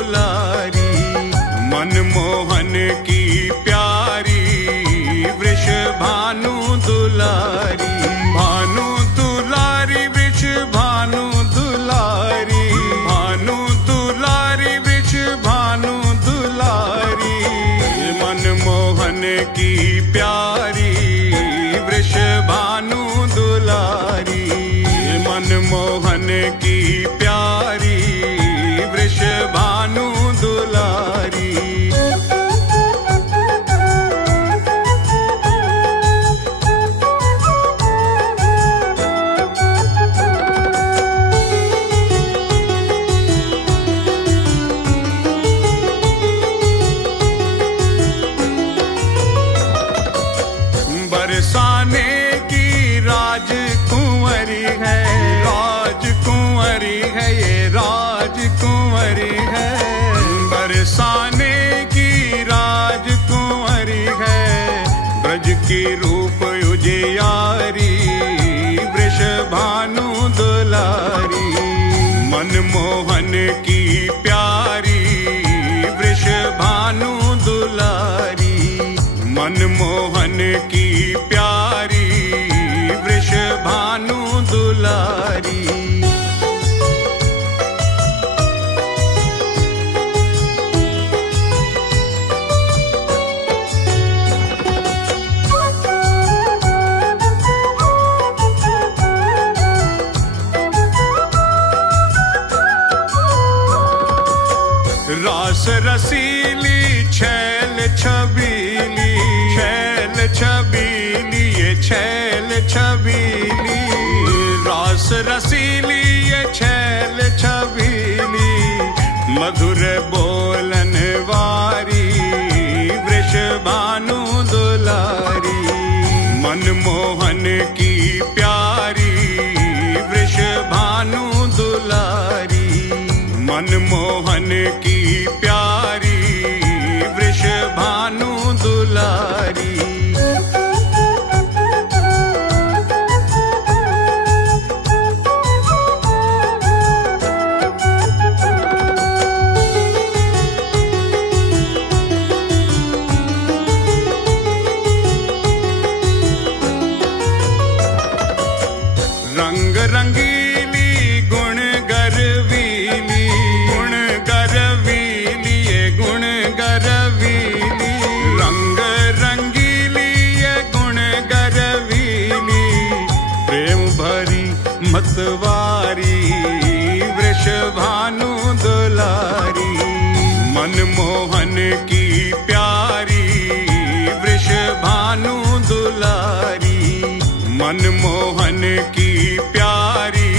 दुलारी, मनमोहन की प्यारी वृषभानु दुलारी, भानु दुलारी वृषभानु दुलारी, भानु दुलारी वृषभानु दुलारी, मनमोहन की प्यारी वृषभानु दुलारी, मनमोहन की प्यारी वृषभानु दुलारी। बरसाने की राजकुंवरी है, राजकुंवरी है, ये राजकुंवरी है, बरसाने की राजकुंवरी है, ब्रज की रूप उजियारी वृषभानु दुलारी, मनमोहन की प्यारी वृषभानु दुलारी, मनमोहन की प्यारी वृषभानु दुलारी। रास रसीली छैल छबीली, छैल छबीली, ये छैल छबीली, रास रसीली ये छैल छबीली, मधुर बोलन वारी वृषभानु दुलारी, मनमोहन की प्यारी वृषभानु दुलारी, मनमोहन की प्यारी वृषभानु दुलारी। रंग रंगीली गुण गरवीली, गुण गरवीली, ये गुण गरवीली, रंग रंगीली ये गुण गरवीली, प्रेम भरी मतवारी वृषभानु दुलारी, मनमोहन की प्यारी वृषभानु दुलारी, मनमोहन की प्यारी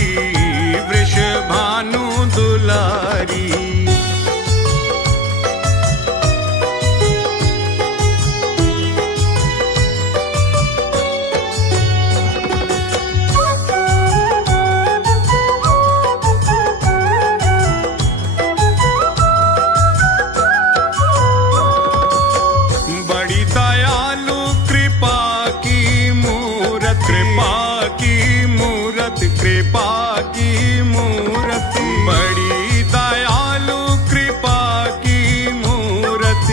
वृषभानु दुलारी। बड़ी दयालु कृपा की मूरत, कृपा की मूरत, कृपा की मूरत, बड़ी दयालु कृपा की मूरत,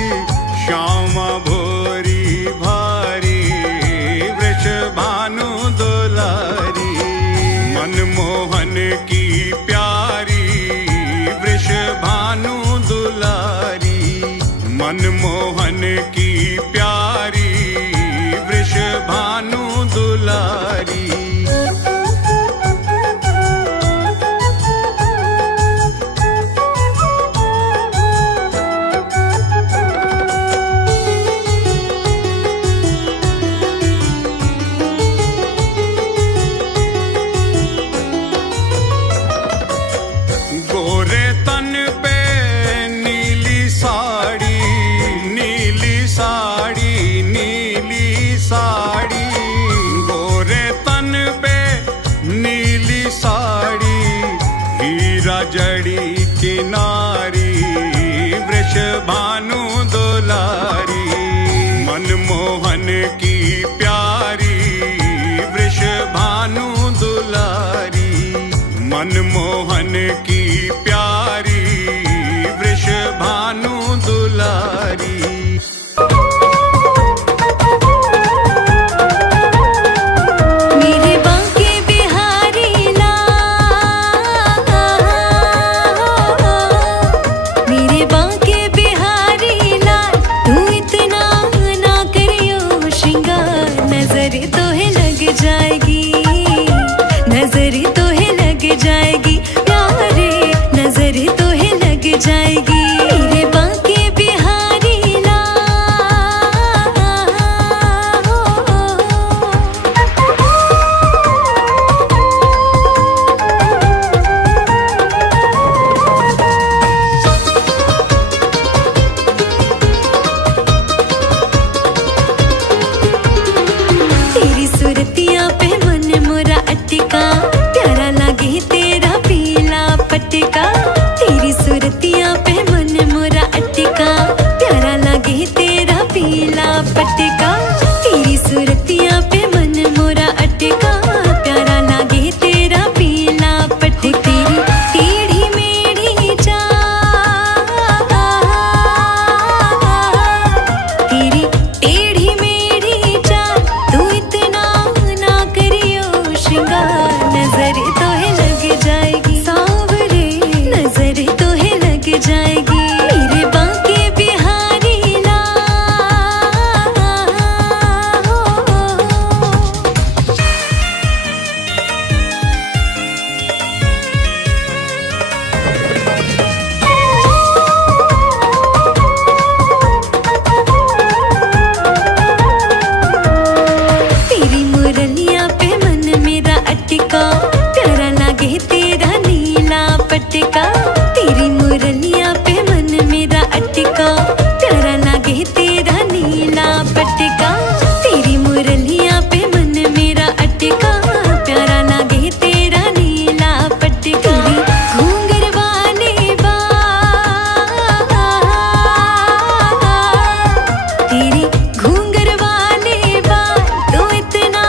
श्यामा भोरी भारी वृषभानु दुलारी, मनमोहन की प्यारी वृषभानु दुलारी, मनमोहन की प्यारी वृषभानु दुलारी। गोरे तन पे नीली साड़ी, दुलारी। मेरे बांके बिहारी लाल, मेरे बांके बिहारी लाल, तू इतना ना करियो श्रृंगार, नजर तो है लग जाएगी, नजर तो है लग जाएगी प्यारे, नजर तो है लग जाएगी। मेरे बांके बिहारी तेरी सूरतियां पे मन मोरा अटका, प्यारा लगे तेरा पीला पटका। तेरी सूरतियां पे मन मोरा अटका, प्यारा लगे तेरा पीला पटका। तेरी सूरतियां पे मन मोरा अटका, प्यारा लगे तेरा पीला पटका। तेरी टेढ़ी मेढ़ी चाल, तेरी टेढ़ी मेढ़ी चाल, तू इतना ना करियो श्रृंगार, नजर तो है लग जाएगी सांवरे, नजर तो है लग जाएगी। मेरे बांके बिहारी तेरी मुरलिया पे मन मेरा अटका, प्यारा लगे तेरा नीला पटका। तेरी मुरलिया पे मन मेरा अटका, प्यारा लगे तेरा नीला पटका। तेरी मुरलिया पे मन मेरा अटका, प्यारा लगे तेरा नीला पटका। तेरी घूंघर वाले बाल, तेरी घूंघर वाले बाल, तो इतना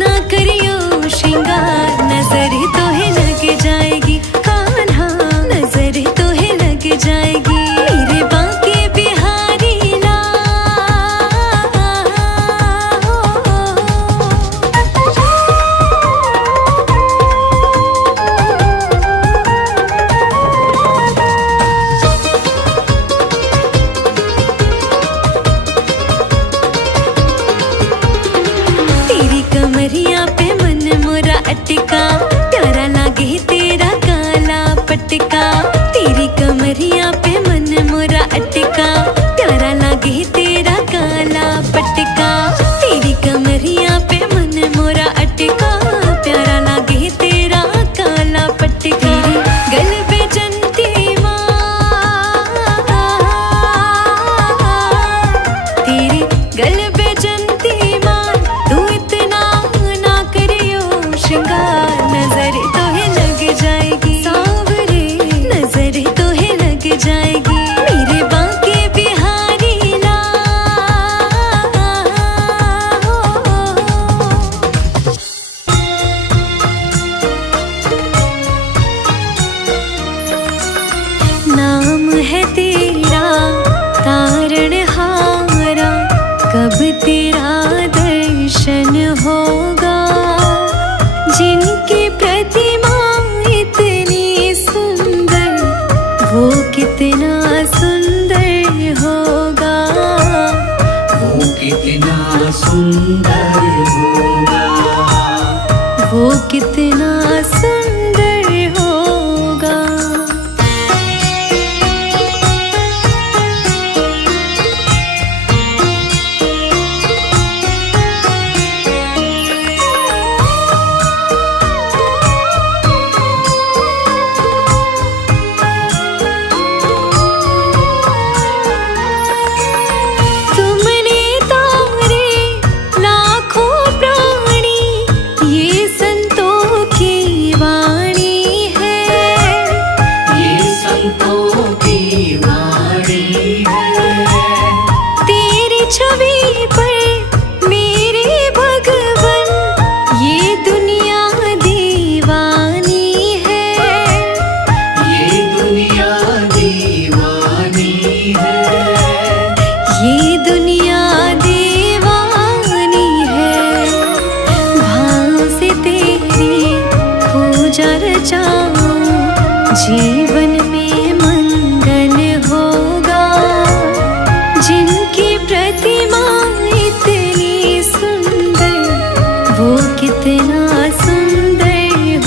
ना करियो श्रृंगार, नजर तो है लग जाएगी कान्हा, नजर तो है लग जाएगी। मेरे बांके बिहारी तेरी कमरिया पे मन मोरा अटका, प्यारा लगे तेरा काला पटका। तेरी कमरिया पे मन मोरा अटका, प्यारा लगे तेरा काला पटका। तेरी कमरिया पे मन मोरा अटका, प्यारा लगे तेरा काला पटका। तेरी गल पे जंती माला, तेरी गल पे जंती माल, तू इतना ना करियो श्रृंगार, नजर तो है लग जाएगी सांवरे, नजर तो है लग जाएगी। मेरे बांके बिहारी नाम है तेरा तारणहारा, कब तेरा दर्शन होगा। जिनकी प्रतिमा इतनी सुंदर, वो कितना सुंदर होगा, वो कितना सुंदर होगा, वो कितना सुंदर होगा। तुमने तारे ला जीवन में मंगल होगा जिनकी प्रतिमा इतनी सुंदर, वो कितना सुंदर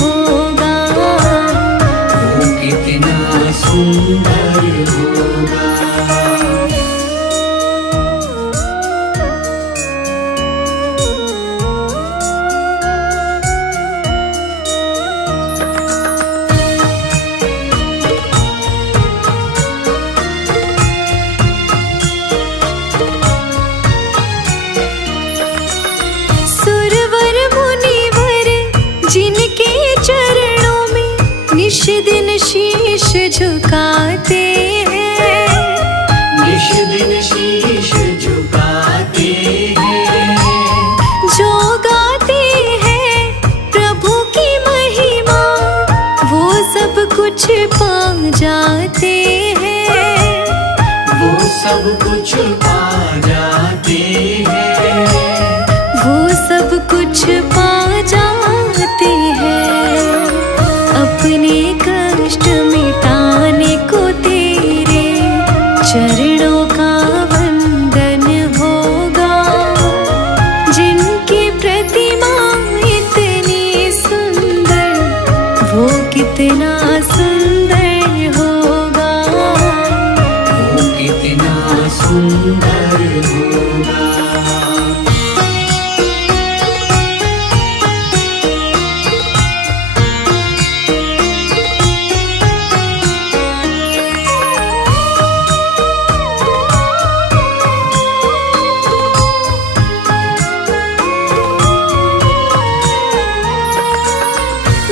होगा, वो कितना सुंदर होगा। सुरवर मुनिवर जिनके चरणों में निश दिन शीश झुकाते हैं, निश दिन शीश झुकाते हैं, जो गाते हैं प्रभु की महिमा, वो सब कुछ पा जाते हैं, वो सब कुछ पा जाते हैं, वो सब कुछ पा जाते हैं। अपने कष्ट मिटाने को तेरे चरणों का वंदन होगा, जिनकी प्रतिमा इतनी सुंदर, वो कितना सुंदर होगा, वो कितना सुंदर होगा।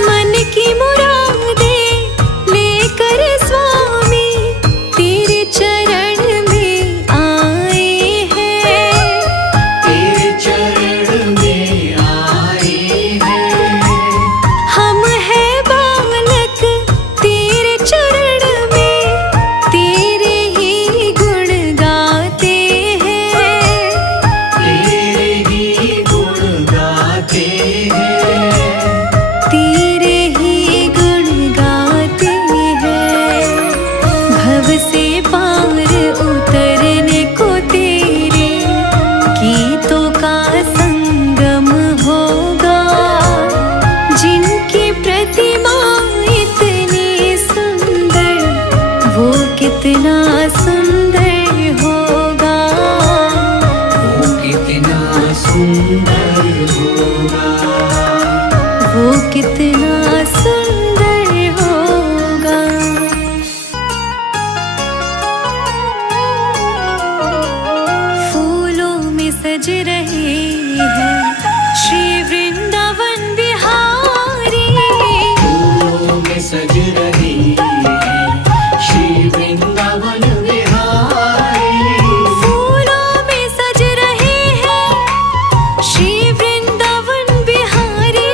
मन की मुरादें लेकर स्वामी तेरे चरण में आए हैं, तेरे चरण में आए हैं, हम हैं बालक तेरे चरण में, तेरे ही गुण गाते हैं, तेरे ही गुण गाते हैं, तेरे ही गुण गाते हैं। भव से पार उतरने को तेरे गीतों का संगम होगा, जिनकी प्रतिमा इतनी सुंदर, वो कितना सुंदर होगा, वो कितना सुंदर होगा। वो कितना सुंदर होगा। फूलों में सज रहे हैं श्री वृंदावन बिहारी, फूलों में सज रही है श्री वृंदावन बिहारी, फूलों में सज रहे हैं श्री वृंदावन बिहारी,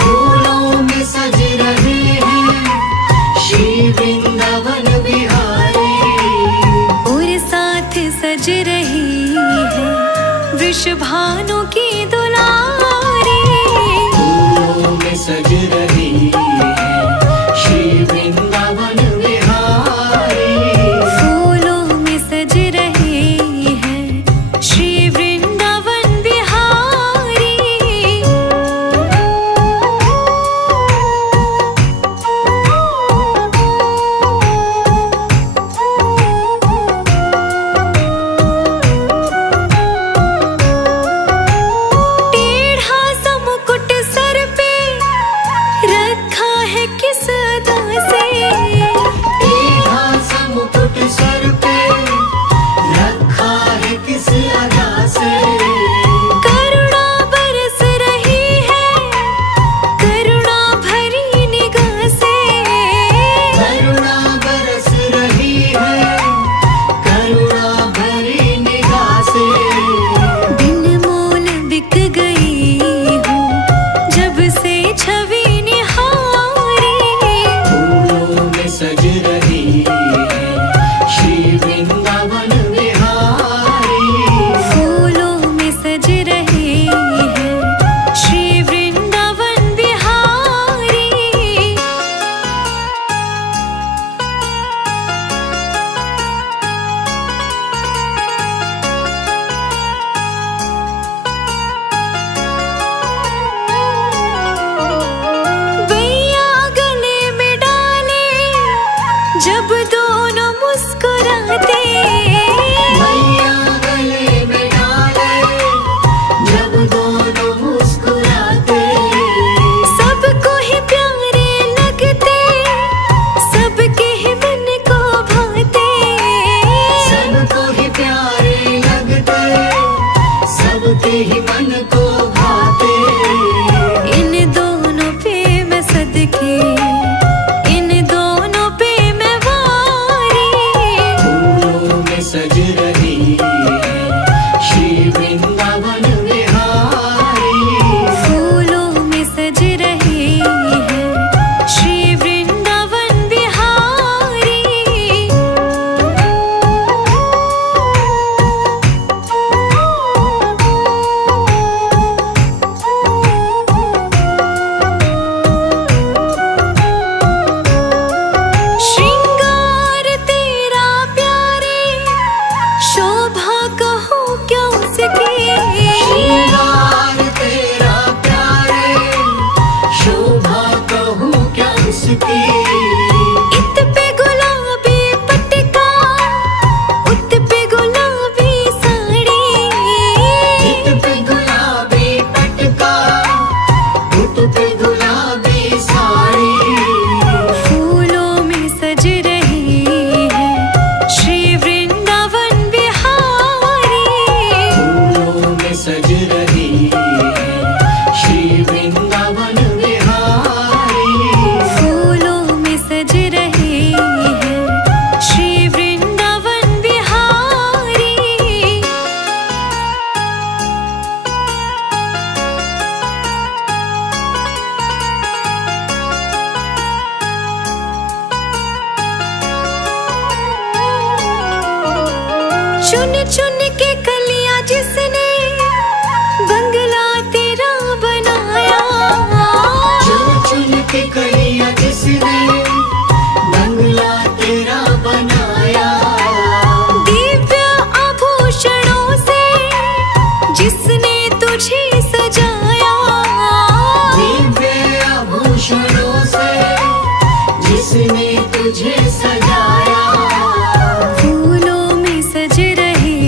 फूलों में सज रहे हैं श्री वृंदावन बिहारी, और साथ सज रही है सज रही है श्री वृंदावन विहारी। फूलों में सज रहे हैं श्री वृंदावन बिहारी। श्रृंगार तेरा प्यारे, शोभा कहूँ क्या उसकी। श्रृंगार तेरा प्यारे, शोभा कहूँ क्या उसकी। इत पे गुलाबी पटका, उत पे गुलाबी साड़ी। इत पे गुलाबी पटका, उत पे गुलाबी साड़ी। फूलों में सज रही है श्री वृंदावन बिहारी। फूलों में सज रही है श्री वृंदावन विहारी। फूलों में सज रहे हैं श्री वृंदावन बिहारी। चुन चुन के कलियां जिसने बंगला तेरा बनाया। चुन चुन के कलियां जिसने बंगला तेरा बनाया। दिव्य आभूषणों से जिसने तुझे सजाया। दिव्य आभूषणों से जिसने तुझे सजाया। फूलों में सज रहे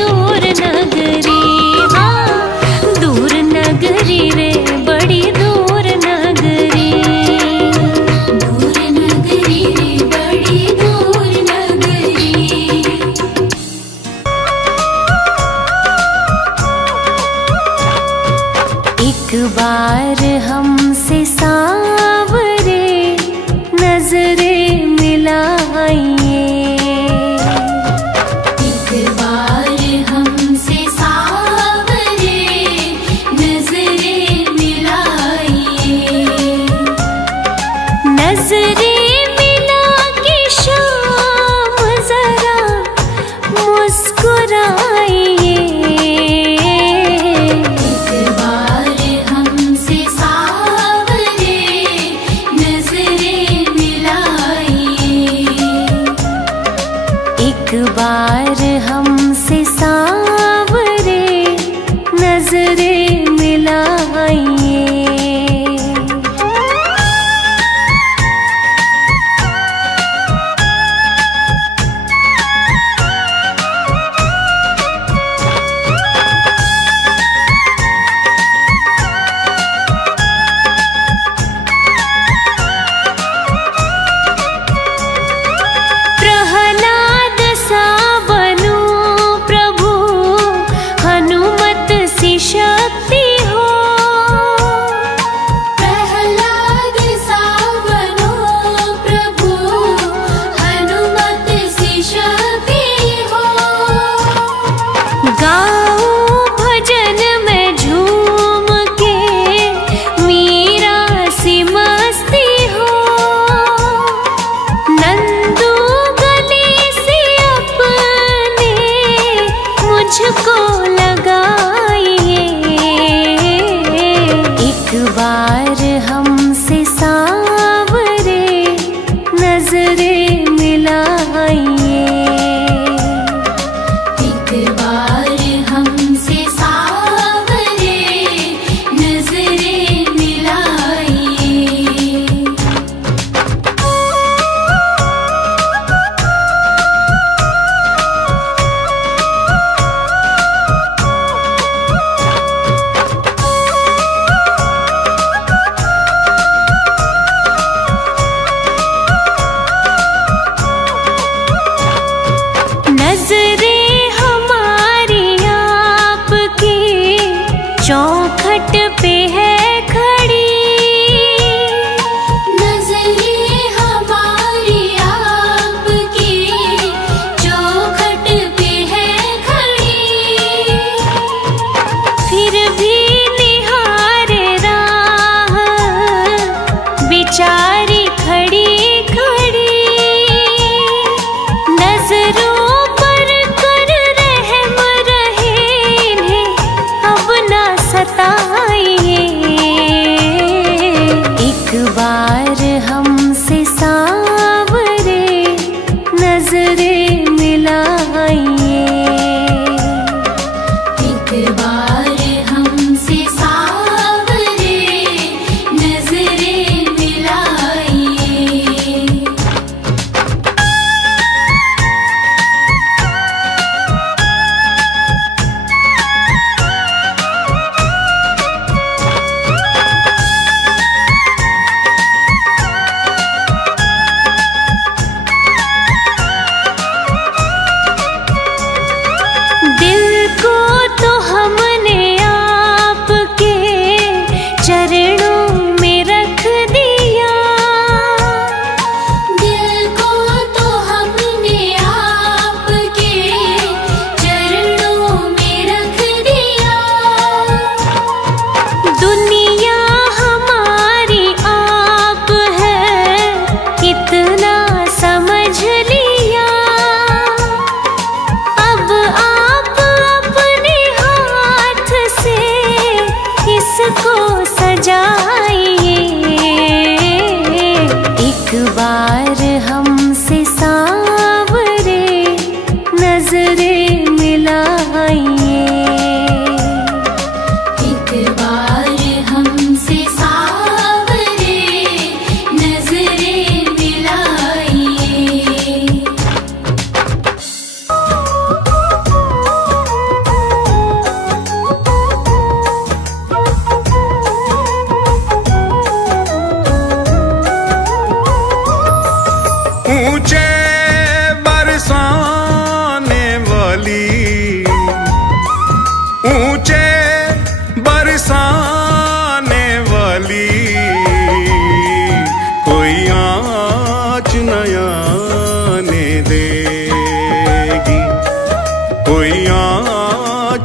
दूर नगरी, हाँ दूर नगरी रे बड़ी दूर नगरी, दूर नगरी रे बड़ी दूर नगरी। एक बार हमसे सांवरे नजरे मिलाइए, एक बार हमसे सांवरे नजरे मिलाइए, नजरे मिला के शाम जरा मुस्कुराइए, एक बार हमसे सांवरे नजरे मिलाइए, एक बार हमसे सांवरे नजरे मिलाइए। प्रहलाद सा बनूं प्रभु, हनुमत सी शक्ति हो, प्रहलाद सा बनूं प्रभु, हनुमत सी शक्ति हो, गाऊं भजन में झूम के मीरा सी मस्ती हो, नंदू गले से अपने मुझको लगाइए, एक बार हमसे सांवरे नजरे मिलाइए, एक बार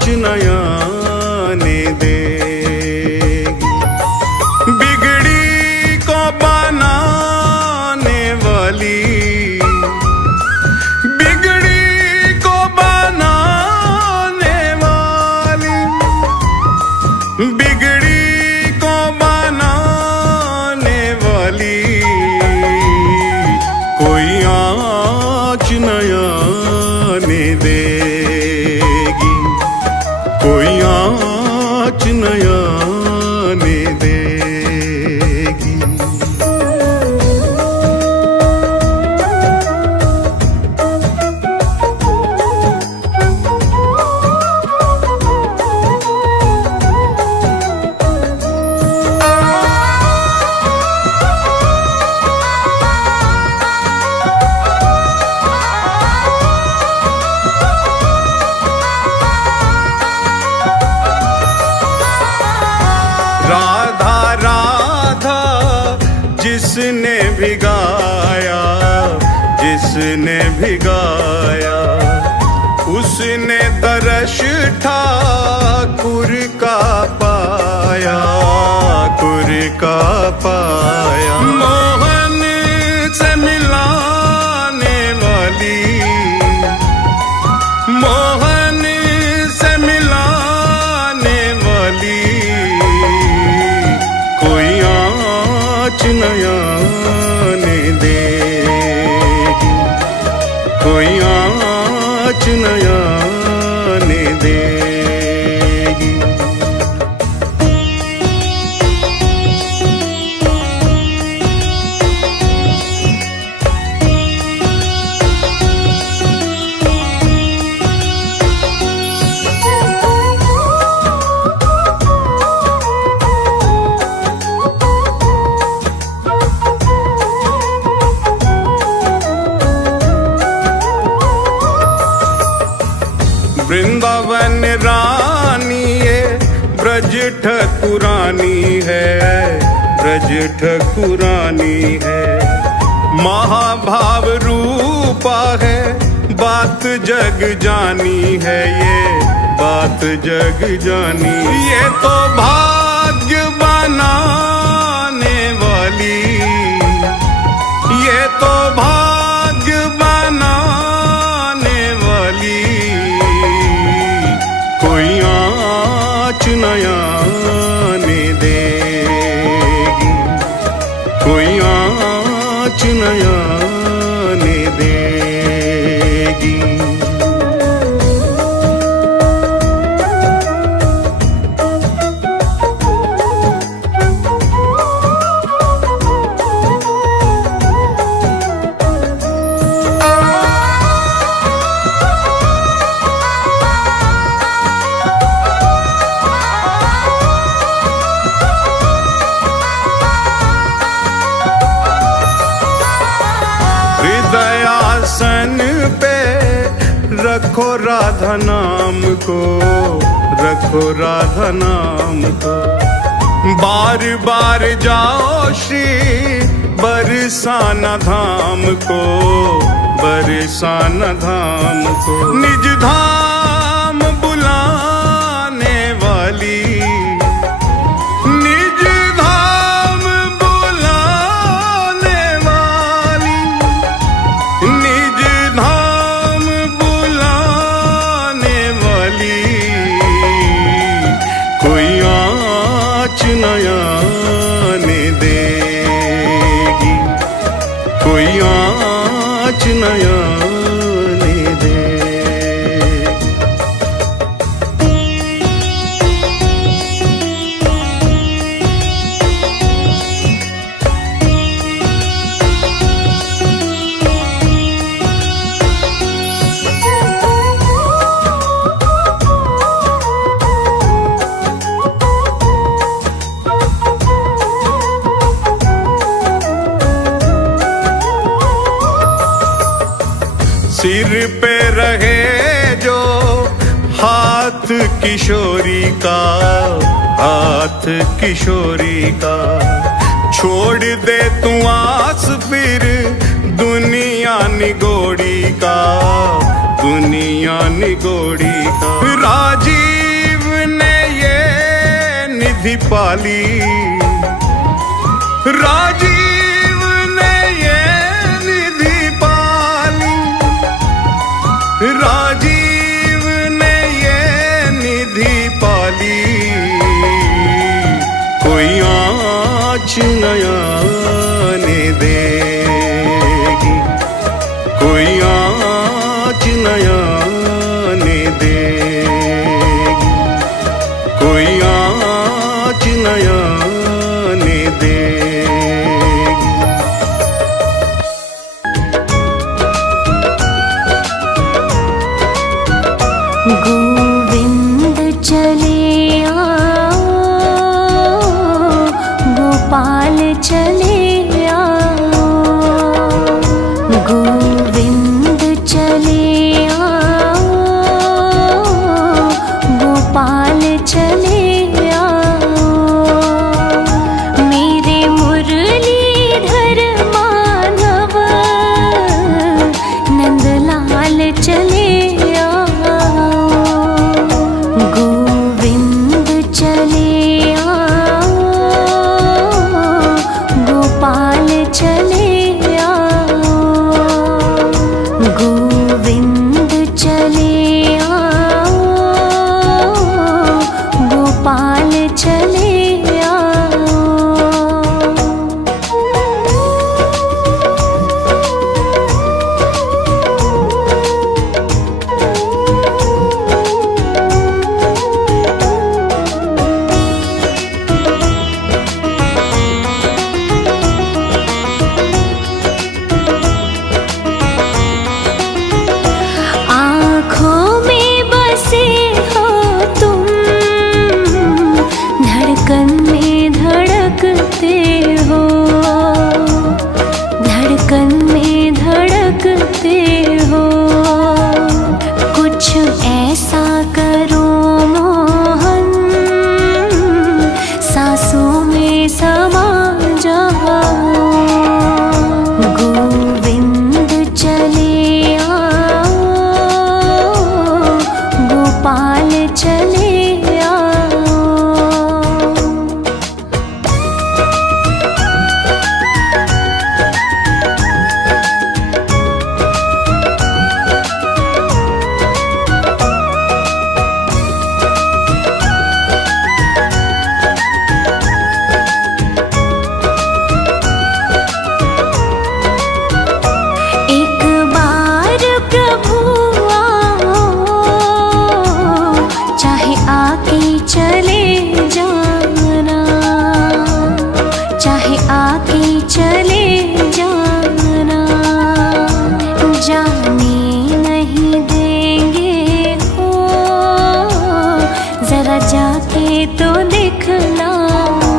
नया ने देगी। बिगड़ी को बनाने वाली, बिगड़ी को बनाने वाली, बिगड़ी को बनाने वाली, कोई आँच नया ने देगी, कोई आँच नया ने देगी। राधा राधा जिसने भी गाया, जिसने भी गाया, उसने दर्श ठाकुर का पाया, कुर का पाया। मोहन से मिलाने वाली, मोहन से मिलाने वाली, कोई आँच नया ने देगी, कोई आँच नया ने देगी। वृंदावन रानी ये ब्रज ठकुरानी है, ब्रज ठकुरानी है। महाभाव रूपा है, बात जग जानी है, ये बात जग जानी। ये तो भाग्य बनाने वाली, ये तो भाग्य बनाने वाली, कोई आँच नया ने देगी, कोई आँच नया ने देगी। हृदयासन पे रखो राधा नाम को, रखो राधा नाम को। बार बार जाओ श्री बरसाना धाम को, बरसाना धाम को। निज धाम बुलाने वाली, निज धाम बुलाने वाली, निज धाम बुलाने वाली, कोई आँच नया ने देगी, कोई आँच नया ने देगी। सिर पे रहे जो हाथ किशोरी का, हाथ किशोरी का। छोड़ दे तू आस फिर दुनिया निगोड़ी का, दुनिया निगोड़ी का। राजी निधि पाली। राजीव ने ये निधि पाली, राजीव ने ये निधि पाली। कोई आँच नया ने देगी, कोई आँच नया ने देगी, कोई आँच नया ने देगी। गोविंद चले आओ, गोपाल चले आओ, गोविंद चले आओ, गोपाल चले आओ। मेरे मुरलीधर माधव नंदलाल चले आओ, गोविंद चले आओ, गोपाल चले आओ, गोविंद चले आओ, गोपाल चले आओ। आँखों में बसे हो तुम, धड़कन में धड़कते हो, धड़कन में धड़कते हो। कुछ ऐसा करो मोहन, सांसों में समा जाओ। गोविंद चले आओ, गोपाल चले आओ। एक बार प्रभु आओ, चाहे आके चले जाना, चाहे आके चले जाना। जाने नहीं देंगे हो, जरा जाके तो दिखलाओ।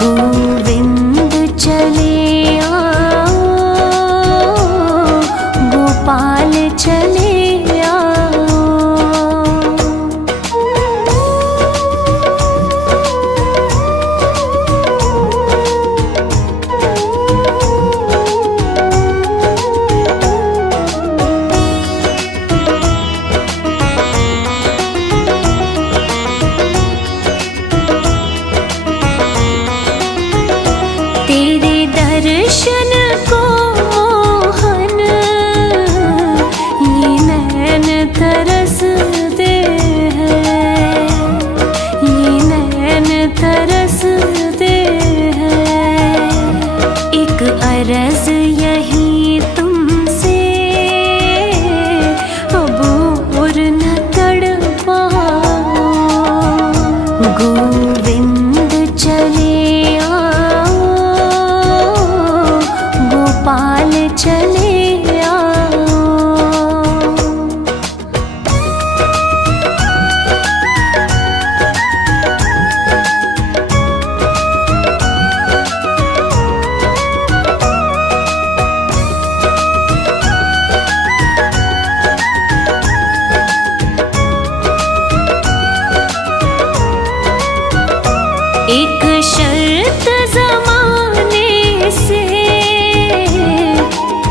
गोविंद चले आओ, गोपाल चले आओ। तेरे दर्शन को मोहन ये नैन तरसते हैं, ये नैन तरसते हैं। एक अर्ज यही तुमसे, अब और न तड़पाओ। गोविंद चले आओ, गोपाल चले आओ। एक शर्त जमाने से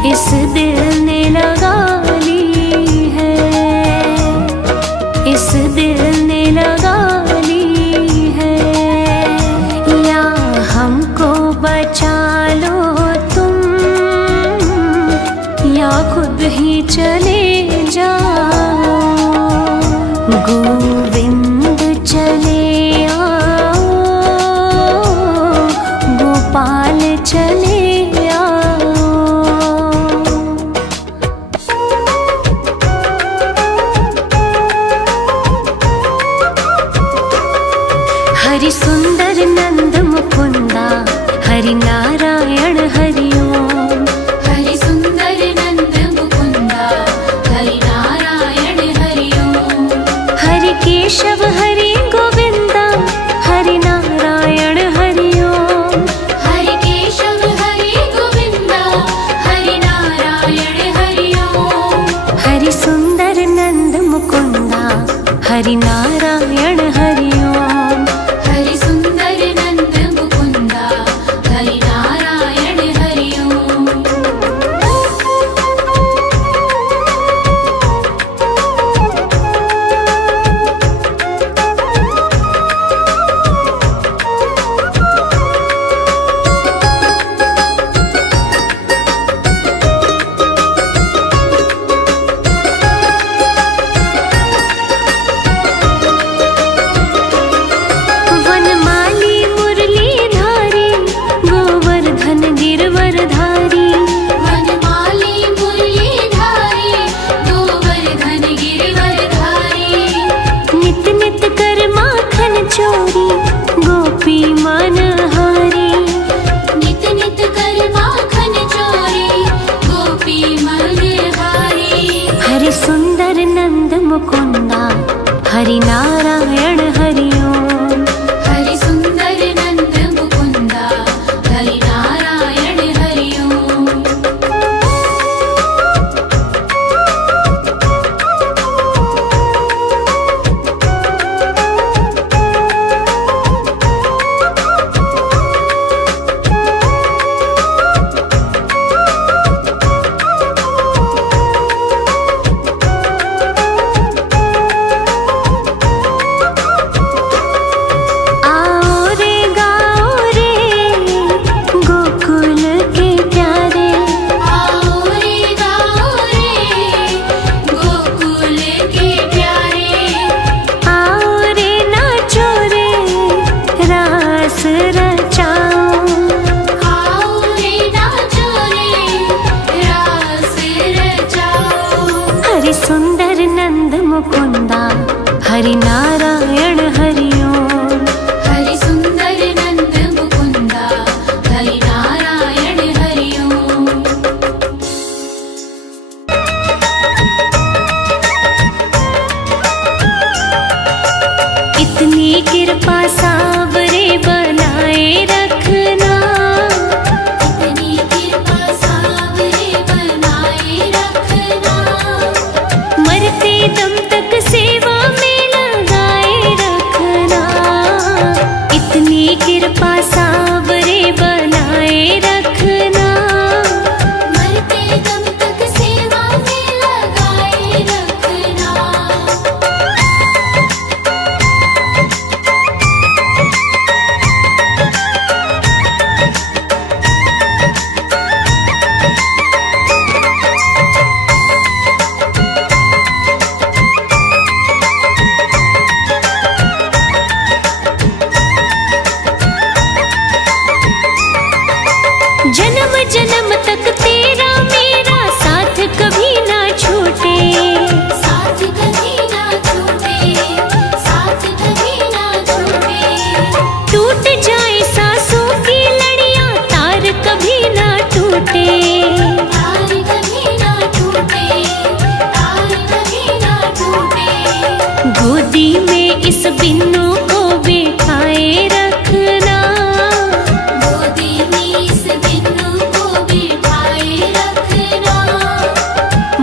इस दिल ने लगा ली है, इस दिल ने लगा ली हरि नारायण हरि ओम। हरि सुंदर नंद मुकुंदा हरि नारायण हरि ओम। वनमाली मुरलीधारी गोवर्धन गिरवरधारी। वनमाली मुरलीधारी गोवर्धन गिरिवरधारी। नित नित कर माखन चोरी गोपी मनहारी। नित नित कर माखन चोरी गोपी मनहारी। हरि सुंदर नंद मुकुंदा हरि नारायण हरि ओम। हरि सुंदर नंद मुकुंदा हरि नारायण हरि ओम। आओ रे गाओ रे गोकुल के प्यारे। आओ रे गाओ रे गोकुल के प्यारे। आओ रे नाचो रे रास रचाओ। आओ रे नाचो रे रास रचाओ। हरि सुंदर नंद मुकुंदा हरि नारायण हरि ओम। हरि सुंदर नंद मुकुंदा हरि नारायण हरि ओम। इतनी कृपा सावरे बनाए रखना। इतनी कृपा सावरे बनाए रखना। मरते दम तक सेवा में लगाए रखना। इतनी कृपा सावरे बनाए रखना। मरते दम तक सेवा में लगाए रखना। जन्म जन्म तक तेरा मेरा साथ कभी ना छूटे। साथ कभी ना छूटे। साथ कभी ना छूटे। टूट जाए सांसों की लड़ियां तार कभी ना टूटे। तार कभी ना टूटे। तार कभी ना टूटे। गोदी में इस बिन्नू को बिठाए रखना। गोदी में इस बिन्नू को बिठाए रखना।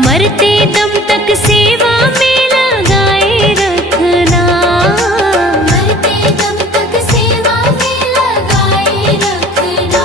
मरते दम तक सेवा में लगाए रखना। मरते दम तक सेवा में लगाए रखना।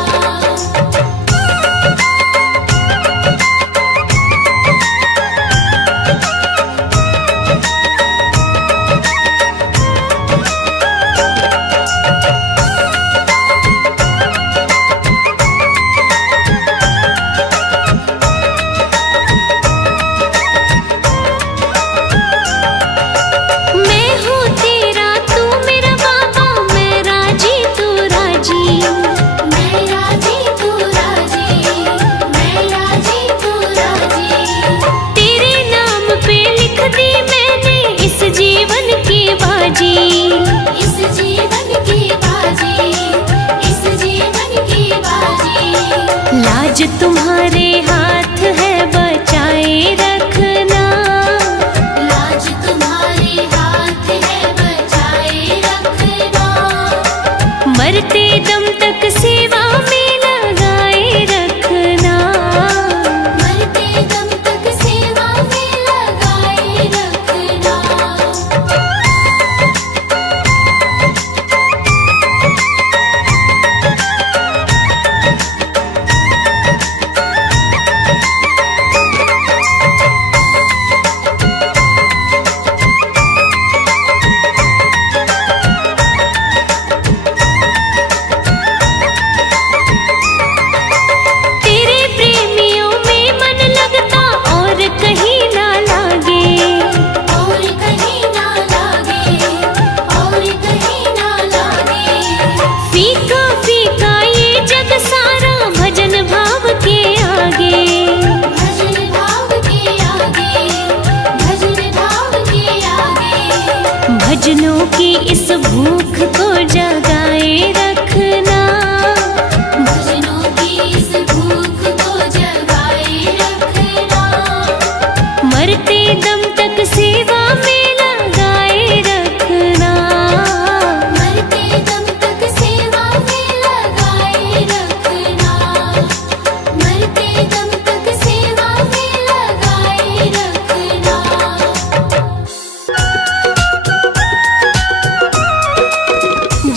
भजनों की इस भूख को जगाए रखना, भजनों की इस भूख को जगाए रखना, मरते दम तक सेवा में लगाए रखना, मरते दम तक सेवा में लगाए रखना, मरते दम तक सेवा में लगाए रखना।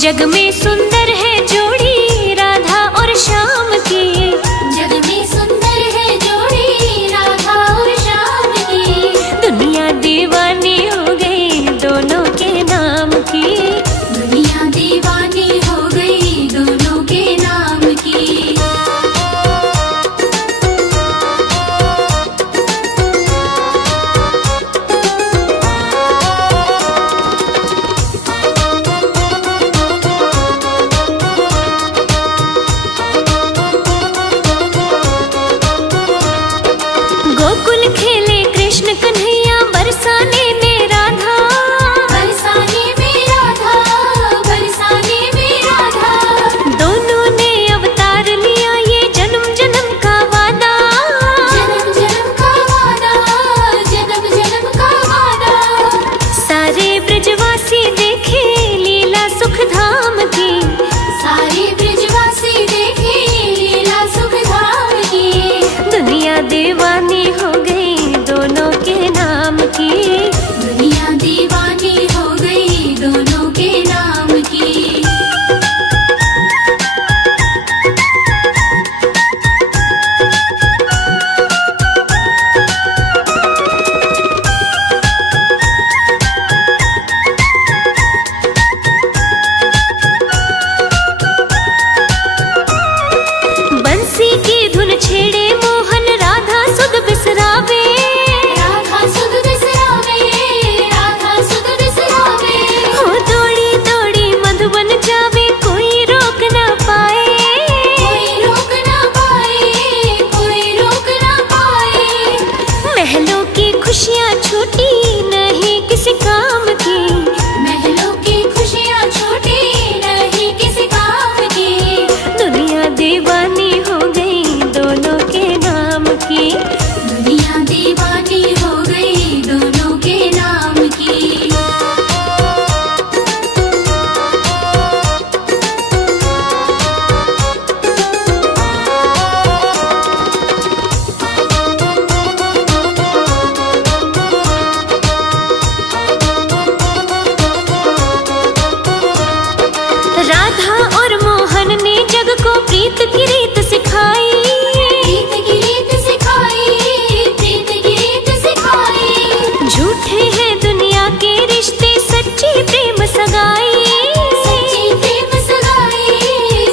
जग में सुंदर है जोड़ी राधा और श्याम की, जग में सुंदर है जोड़ी राधा और श्याम की, दुनिया दीवानी हो गई दोनों के नाम की, दुनिया दीवानी हो गई दोनों के नाम की। गोकुल खेले कृष्ण कन्हैया बरसाने में राधा, बरसाने में राधा, बरसाने में राधा, दोनों ने अवतार लिया ये जन्म जन्म का वादा, जन्म जन्म का वादा, जन्म जन्म का वादा। सारे ब्रजवासी देखे लीला सुख धाम की, सारे ब्रजवासी देखे लीला सुख धाम की, दुनिया दीवानी हो गई दोनों के नाम की, दुनिया दीवानी हो गई दोनों के नाम की। बंसी की धुन छेड़े मोहन राधा सुध बिसरावे, राधा सुध बिसरावे, राधा सुध बिसरावे, हो दौड़ी दौड़ी मधुबन जावे कोई रोक ना पाए, कोई रोक ना पाए, कोई रोक ना पाए। महलों की खुशियाँ छूटी नहीं किसी काम की, महलों की खुशियाँ छूटी नहीं किसी काम की, दुनिया दीवानी हो गई दोनों के नाम की, दुनिया दीवानी हो गई दोनों के नाम की। राधा और मोहन ने जग को प्रीत की रीत सिखाई, प्रीत की रीत सिखाई, प्रीत की रीत सिखाई, झूठे हैं दुनिया के रिश्ते सच्ची प्रेम सगाई, सच्ची प्रेम सगाई,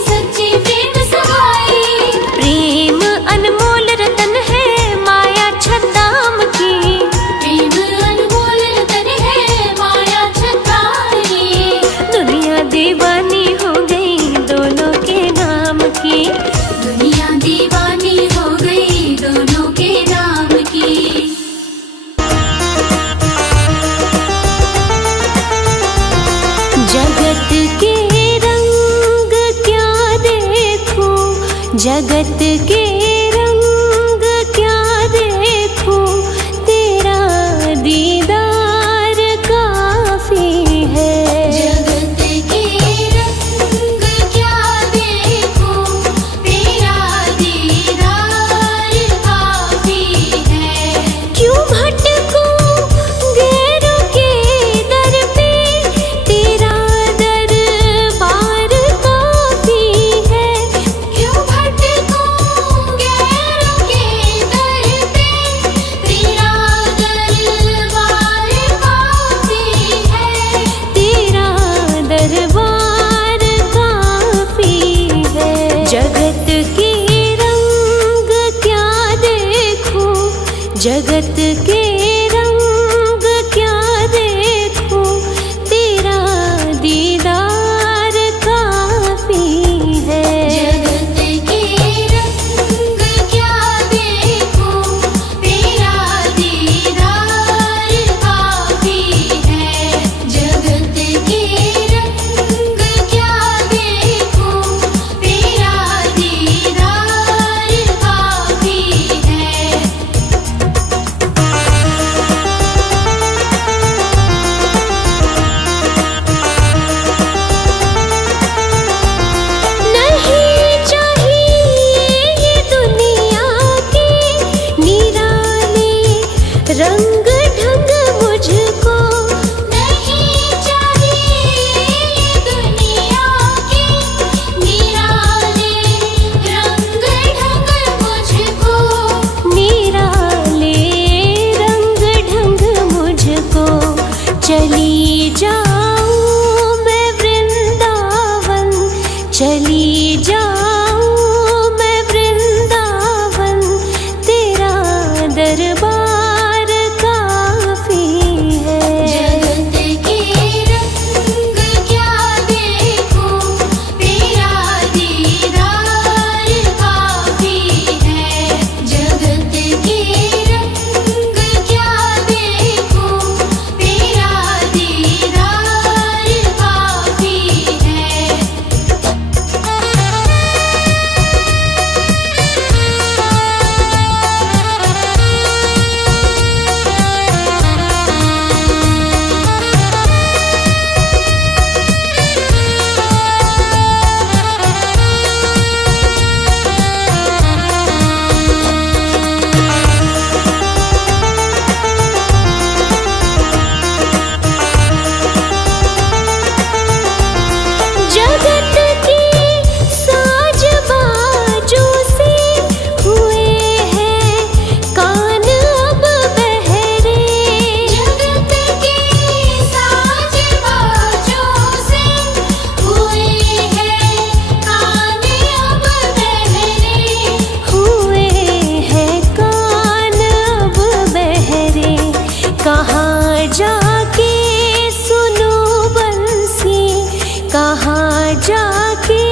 सच्ची प्रेम सगाई। प्रेम अनमोल रतन है माया छद्दाम की, प्रेम अनमोल रतन है माया छतारी, दुनिया दीवानी हो गई दोनों के नाम की, दुनिया दीवानी हो गई दोनों के नाम की। जगत के रंग क्या देखूं, जगत के रंग क्या देखूं, तेरा दीदार काफी है, जगत के रंग क्या देखूं, तेरा दीदार काफी है। क्यों भटकूं गैरों के दर पे, तेरा दरबार काफी है, क्यों भटकूं गैरों के दर पे, तेरा दरबार काफी है, तेरा दरबार काफी है। जगत के रंग क्या देखूं, जगत के रंग क्या देखूं, तेरा दीदार काफी है, जगत के रंग क्या देखूं, तेरा दीदार काफी है, जगत चली जाऊं मैं वृंदावन, चली जाऊं मैं वृंदावन, तेरा दरबार काफी है। जगत के रंग क्या देखूं, तेरा दीदार काफी है। जगत के रंग क्या देखूं, तेरा दीदार काफी है। जगत की साज बाजों से हुए हैं कान अब बहरे। जगत के साज बाजों से हुए हैं कान अब बहरे। हुए हैं कान अब बहरे। कहाँ जाके सुनो बंसी, कहाँ जाके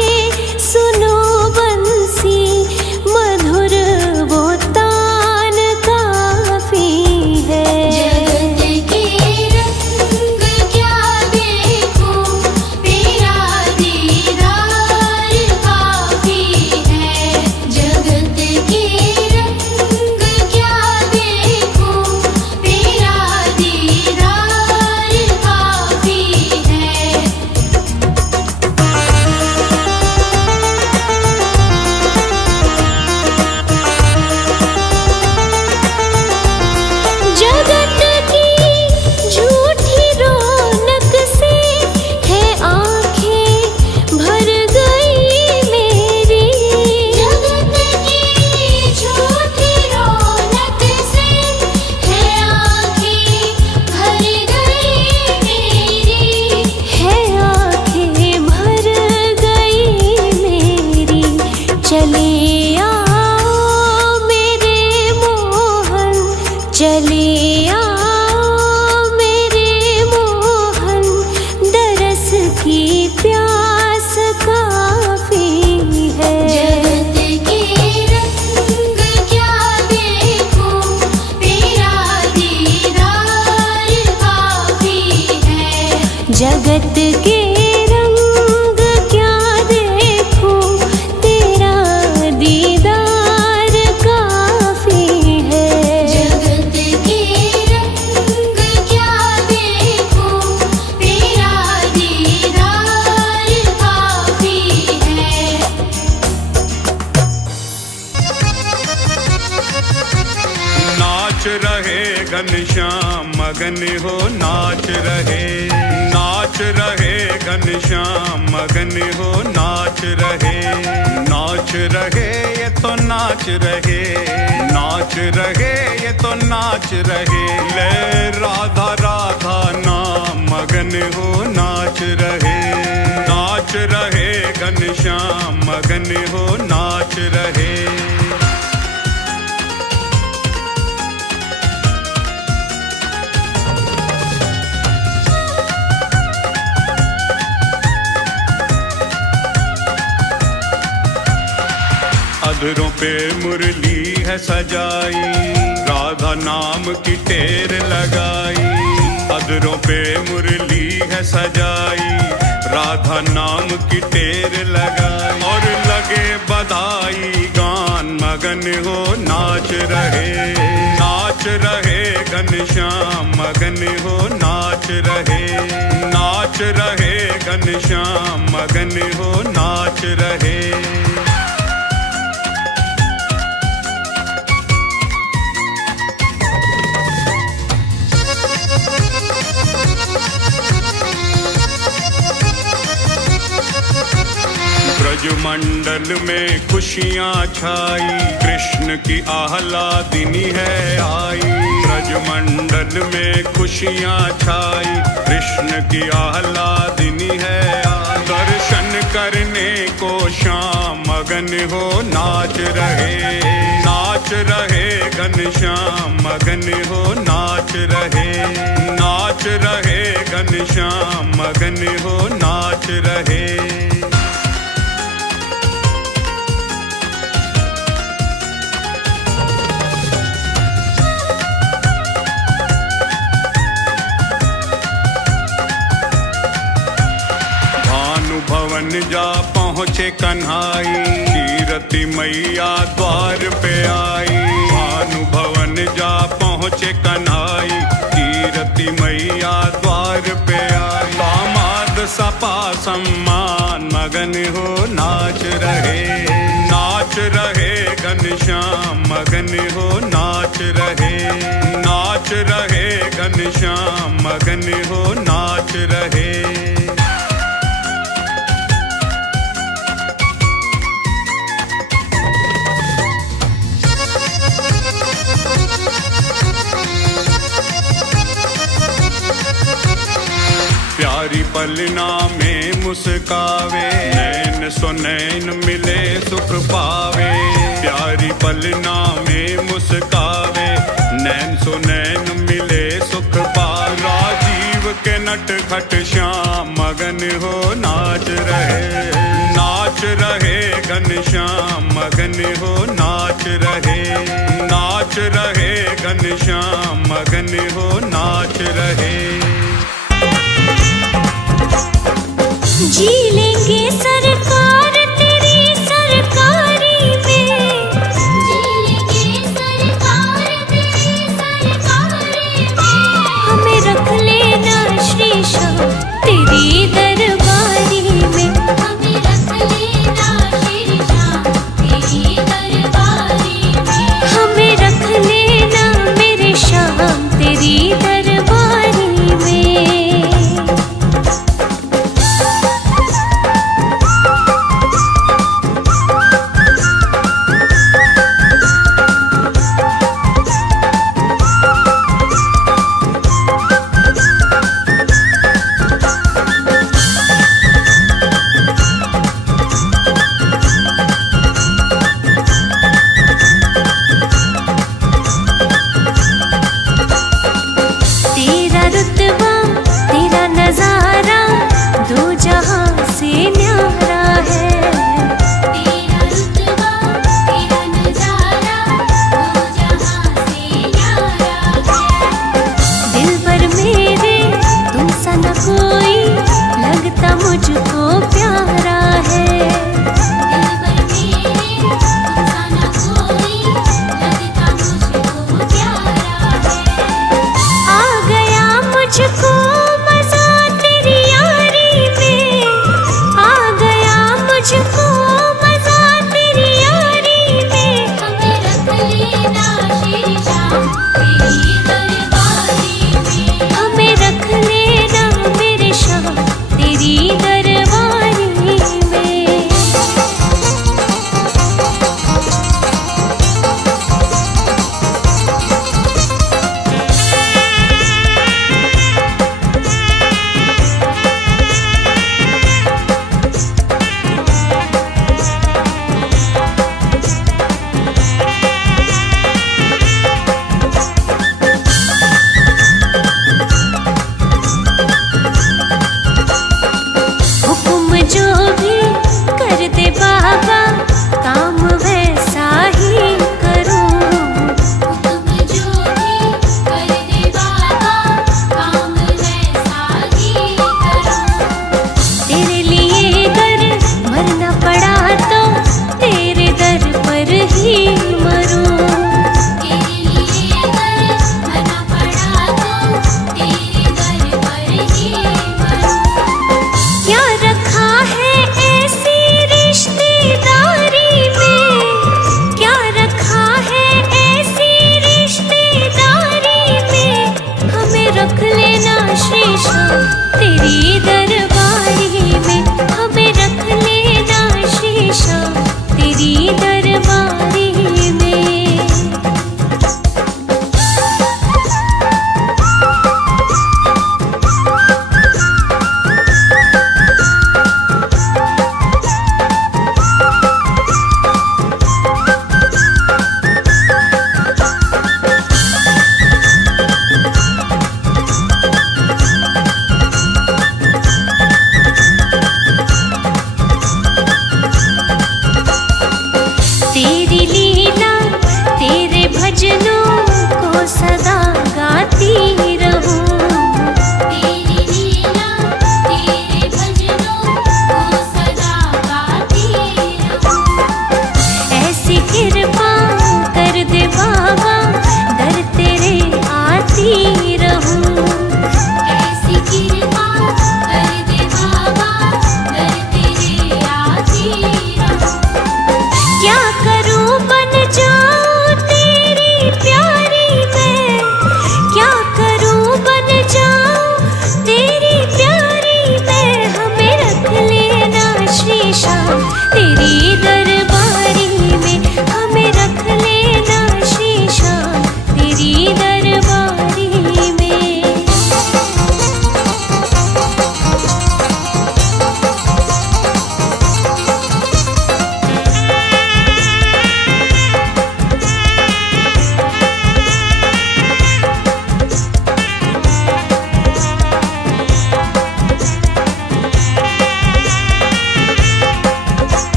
सुनो बंसी, मधुर वो तान काफी है। जगत के रंग क्या देखूं, तेरा दीदार काफी है। जगत के रंग क्या देखूं, तेरा दीदार काफी है। जगत की झूठी रौनक से है आंखें भर गई मेरी। जगत की झूठी रौनक से है आँखें भर गई मेरी। है आंखें भर गई मेरी। चले आओ मेरे मोहन, चले आओ मेरे मोहन, दरस की प्यास काफी है। जगत के रंग क्या देखूं, तेरा दीदार काफी है। जगत के रंग क्या देखूं, तेरा दीदार काफी है। जगत के रंग क्या देखूं, तेरा दीदार काफी है। नाच रहे घनश्याम मगन हो नाच रहे, नाच रहे घनश्याम मगन हो नाच रहे, नाच रहे ये तो नाच रहे, नाच रहे ये तो नाच रहे। ले राधा राधा नाम मगन हो नाच रहे, नाच रहे घनश्याम मगन हो नाच रहे। अधरों पे मुरली है सजाई, राधा नाम की टेर लगाई। अधरों पे मुरली है सजाई, राधा नाम की टेर लगाई। और लगे बधाई गान मगन हो नाच रहे, नाच रहे घनश्याम मगन हो नाच रहे, नाच रहे घनश्याम मगन हो नाच रहे। ब्रज ब्रजमंडल में खुशियाँ छाई, कृष्ण की आह्लादिनी है आई। ब्रजमंडल में खुशियाँ छाई, कृष्ण की आह्लादिनी है आई। दर्शन करने को श्याम मगन हो नाच रहे, नाच रहे घनश्याम मगन हो नाच रहे, नाच रहे घनश्याम मगन हो नाच रहे। भवन जा पहुँचे कन्हाई, कीरति मैया द्वार पे आई। भानु भवन जा पहुँचे कन्हाई, कीरति मैया द्वार पे आई। दामाद सपा सम्मान मगन हो नाच रहे, नाच रहे घनश्याम मगन हो नाच रहे, नाच रहे घनश्याम मगन हो नाच रहे। प्यारी पलना में मुस्कावे, नैन सो नैन मिले सुख पावे। प्यारी पलना में मुस्कावे, नैन सो नैन मिले सुख पावे। राजीव के नट खट श्याम मगन हो नाच रहे, नाच रहे घनश्याम मगन हो नाच रहे, नाच रहे घनश्याम मगन हो नाच रहे। जी लेंगे सरकार तेरी सरकारी में, जी लेंगे सरकार तेरी सरकारी में। हमें रख लेना श्री श्याम तेरी दरबारी में, हमें रख लेना श्री श्याम तेरी दरबारी में। हमें रख लेना मेरे श्याम तेरी दरबारी में।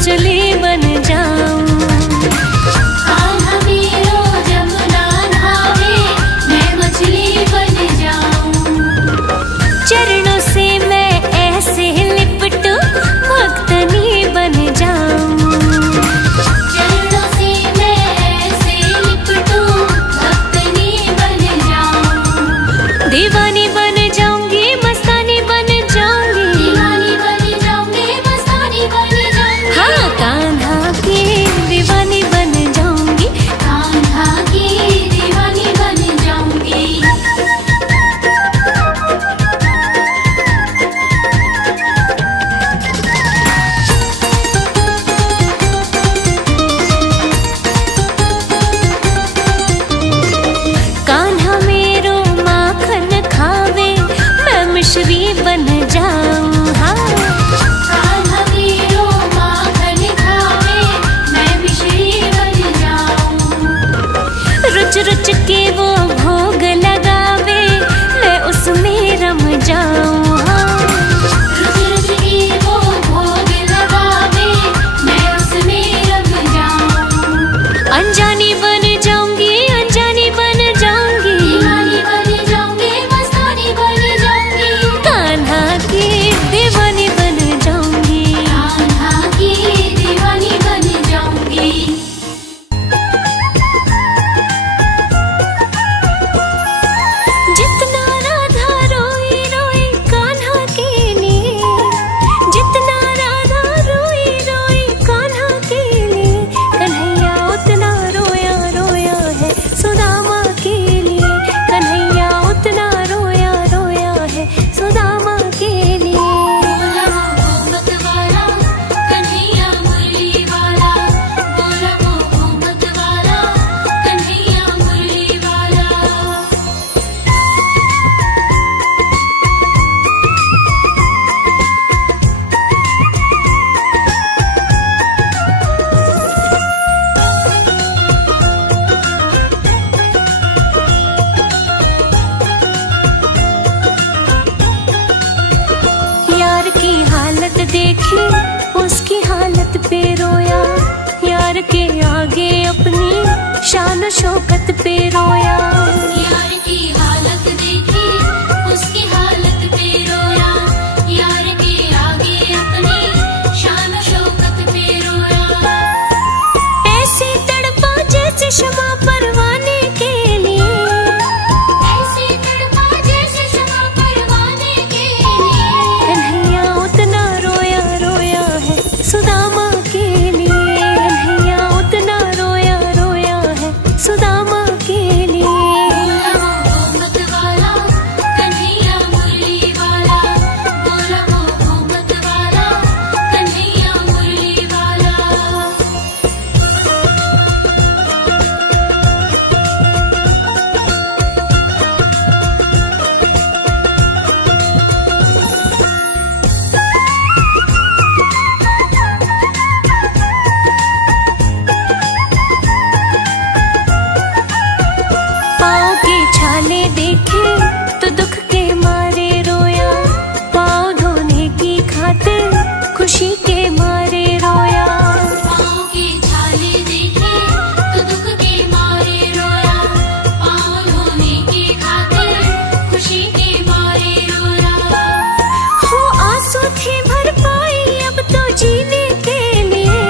मछली बन जाऊं। कान्हा मेरो जमुना नहावे, मैं मछली बन जाऊं। चरणों से मैं ऐसे लिपटूं, भक्तनी बन जाऊं। चरणों से मैं ऐसे लिपटूं, भक्तनी बन जाऊं। दीवानी बन जाऊंगी, मस्तानी बन जाऊंगी। दीवानी बन जाऊंगी, मस्तानी बन जाऊंगी। हाँ, कान्हा की दीवानी बन जाऊंगी। कान्हा की दीवानी बन जाऊंगी। कान्हा मेरो माखन खावे, मैं मिश्री बन जाऊं। हाँ, कान्हा मेरो माखन खावे, मैं मिश्री बन जाऊं। रुच रुच के वो भोग लगावे, मैं उसमें रम जाऊं। हाँ, रुच रुच के वो भोग लगावे, मैं उसमें रम जाऊं। अनजानी बन जाऊंगी, अनजानी बन जाऊंगी। दीवानी बन जाऊंगी, मस्तानी बन जाऊंगी। कान्हा की दीवानी बन जाऊंगी। कान्हा की दीवानी बन जाऊंगी। जितना राधा रोई रोई कान्हा के लिए, जितना राधा रोई रोई कान्हा के लिए, कन्हैया उतना रोया रोया है सुदामा के लिए। कन्हैया उतना रोया रोया है सुदामा के लिए। बोला वो मत वाला, कन्हैया मुरली वाला। बोला वो मत वाला, कन्हैया मुरली वाला। यार की हालत देखी, उसकी हालत पे रोया। यार के आगे अपनी शान शौकत पे रोया। यार की हालत देखी, उसकी हालत पे रोया। यार के आगे अपनी शान शौकत पे रोया। ऐसे तड़पा जैसे क्षमा परवाने के लिए। ऐसे तड़पा जैसे क्षमा परवाने के लिए। कन्हैया उतना रोया रोया है सुदामा के लिए। कन्हैया उतना रोया रोया है सुदामा के लिए। बोला वो मत वाला, कन्हैया मुरली वाला। बोला वो मत वाला, कन्हैया मुरली वाला। पाँव के छाले देखे तो दुख के मारे रोया। पाँव धोने की खातिर खुशी के मारे रोया। पाँव के छाले देखे तो दुख के मारे रोया। पाँव धोने की खातिर खुशी के मारे रोया। हो आंसू थे भर पाई अब तो जीने के लिए।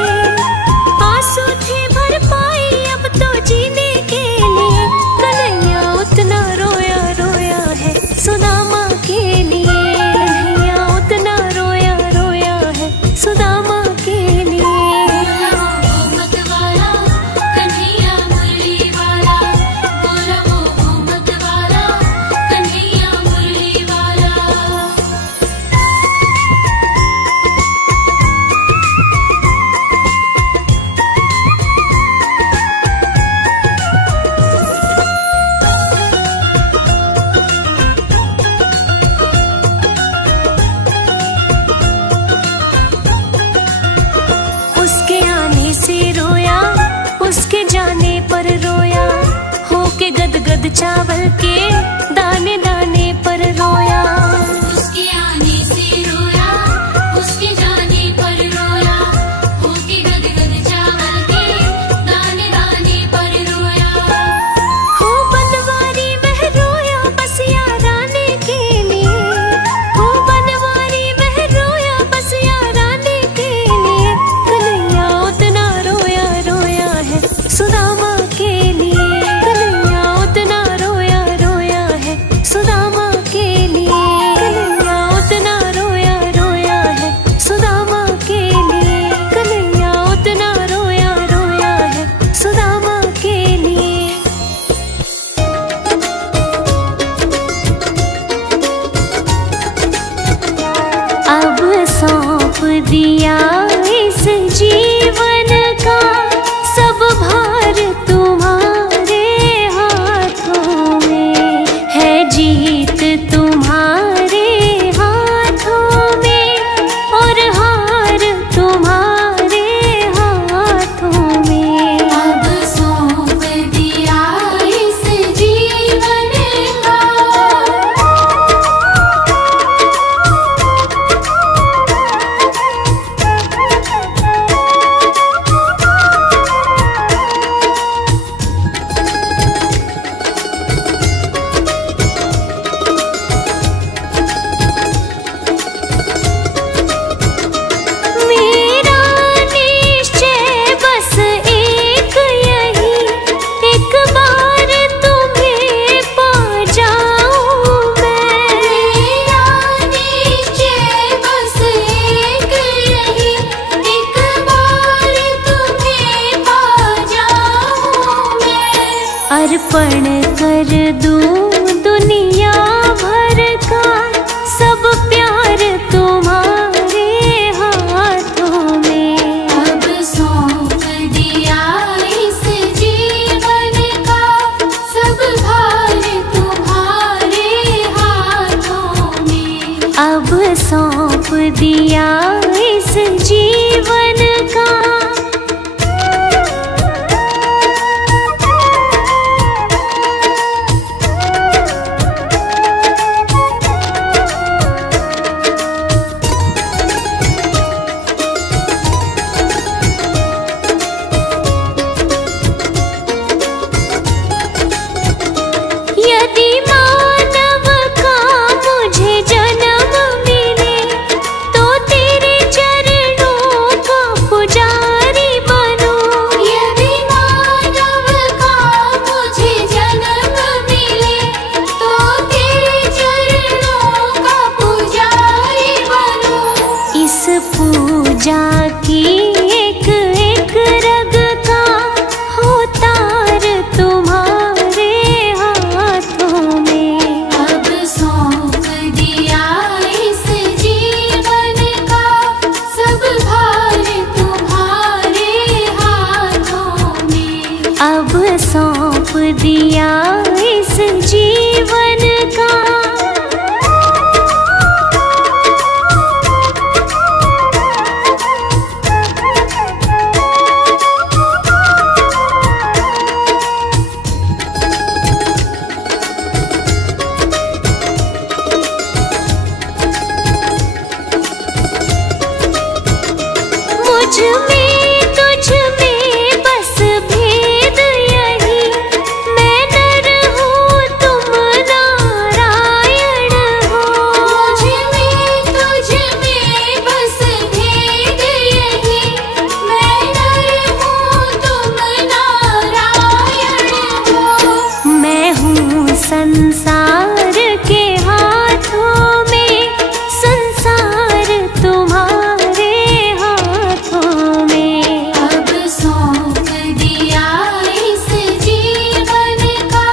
आंसू थे भर पाई अब तो जीने के लिए। कन्हैया उतना रोया रोया है सुदामा के लिए। कन्हैया उतना रोया रोया है सुदामा के लिए। बोला वो मत वाला, कन्हैया मुरली वाला। बोला वो मत वाला, कन्हैया मुरली वाला। गदगद चावल के दाने दाने पर रोया। उसके आने से रोया, उसके जाने पर रोया, होके अर्पण कर दूं दुनिया भर का सब प्यार तुम्हारे हाथों में। अब सौंप दिया इस जीवन का सब भार तुम्हारे हाथों में। अब सौंप दिया इस जीवन का। यदि मानव का मुझे जन्म मिले तो तेरे चरणों का पुजारी बनूं। यदि मानव का मुझे जन्म मिले तो तेरे चरणों का पुजारी बनूं। इस पूजा की एक एक रग का हो तार तुम्हारे हाथों में। अब सौंप दिया इस जीवन का सब भार तुम्हारे हाथों में। अब सौंप दिया इस जीवन का। मुझ में तुझ में बस भेद यही, मैं नर हूँ तुम नारायण हो। मुझ में तुझ में बस भेद यही, मैं नर हूँ तुम नारायण हो। मैं हूँ संसार के हाथों में, संसार तुम्हारे हाथों में। अब सौंप दिया इस जीवन का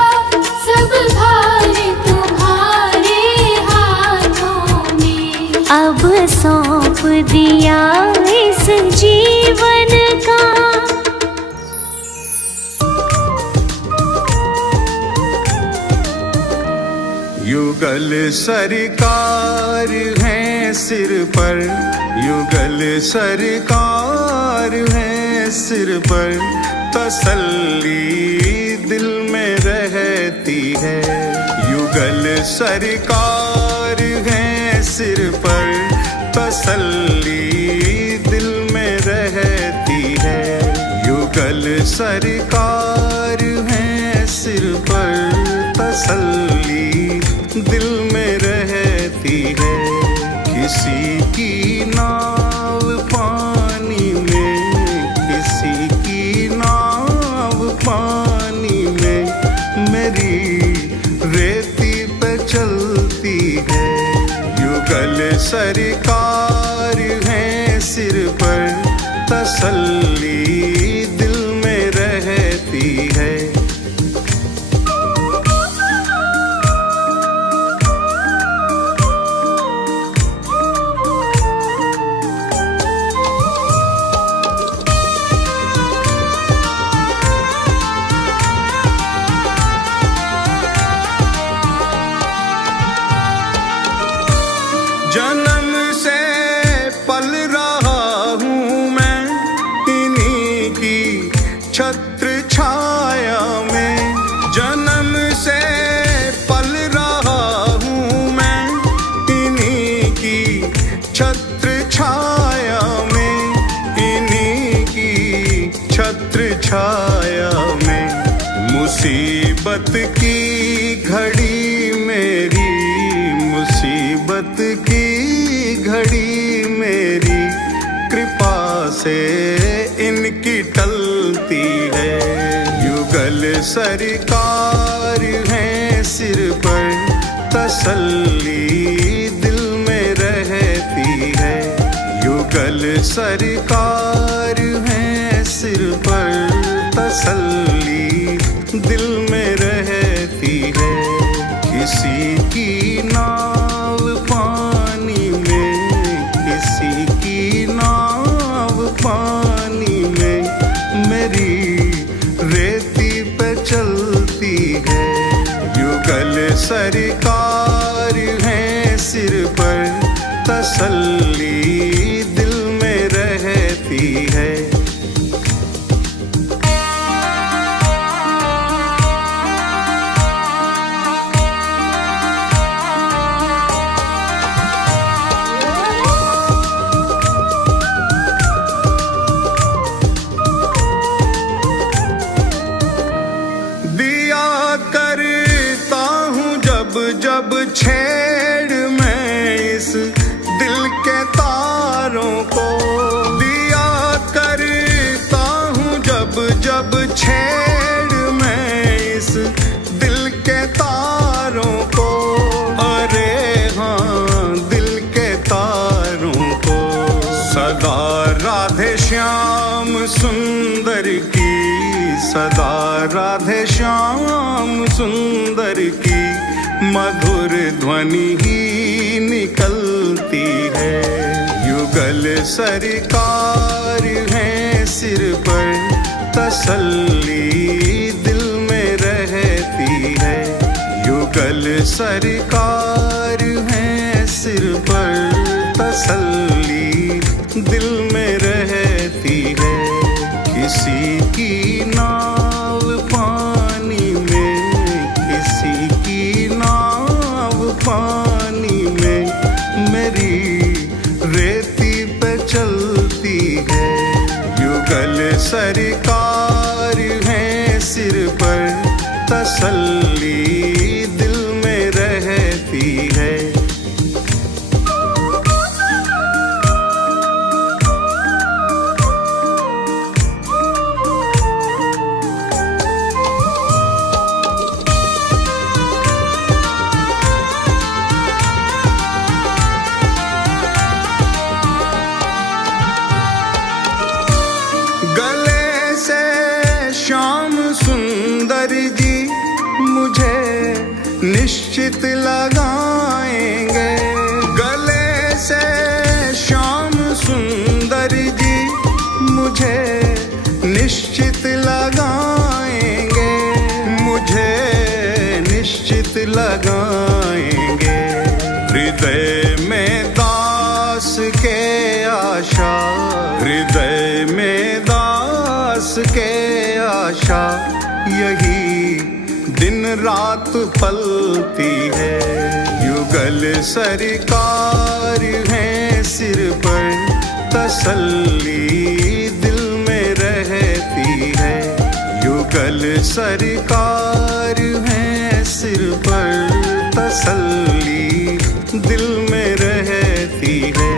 सब भार तुम्हारे हाथों में। अब सौंप दिया इस जीवन का। युगल सरकार है सिर पर, युगल सरकार है सिर पर, तसल्ली दिल में रहती है। युगल सरकार है सिर पर, तसल्ली दिल में रहती है। युगल सरकार है सिर पर, तसल्ली दिल में रहती है। किसी की नाव पानी में, किसी की नाव पानी में, मेरी रेती पे चलती है। युगल सरकार है सिर पर, तसल्ली दिल में रहती है। जन्म से पल रहा हूँ मैं इन्हीं की छत्र छाया में। जन्म से पल रहा हूँ मैं इन्हीं की छत्र छाया में, इन्हीं की छत्र छाया में। मुसीबत की घड़ी मेरी, मुसीबत की घड़ी मेरी, कृपा से इनकी टलती है। युगल सरकार है सिर पर, तसल्ली दिल में रहती है। युगल सरकार है सिर पर, तसल्ली दिल में है। जब छेड़ मैं इस दिल के तारों को, दिया करता हूँ जब जब छेड़ मैं इस दिल के तारों को। अरे हाँ दिल के तारों को। सदा राधे श्याम सुंदर की, सदा राधे श्याम सुंदर की मधुर ध्वनि ही निकलती है। युगल सरकार है सिर पर, तसल्ली दिल में रहती है। युगल सरकार है सिर पर, तसल्ली दिल में रहती है। किसी की नाव पानी में, किसी की नाव पानी में, मेरी रेती पे चलती है। युगल सरकार है सिर पर, तसल्ली दिल में रहती है। गले से श्याम सुंदर जी मुझे निश्चित लगाएंगे। गले से श्याम सुंदर जी मुझे निश्चित लगाएंगे, मुझे निश्चित लगाएंगे। हृदय में दास के आशा, हृदय में दास के आशा, यही दिन रात पलती है। युगल सरकार है सिर पर, तसल्ली दिल में रहती है। युगल सरकार है सिर पर, तसल्ली दिल में रहती है।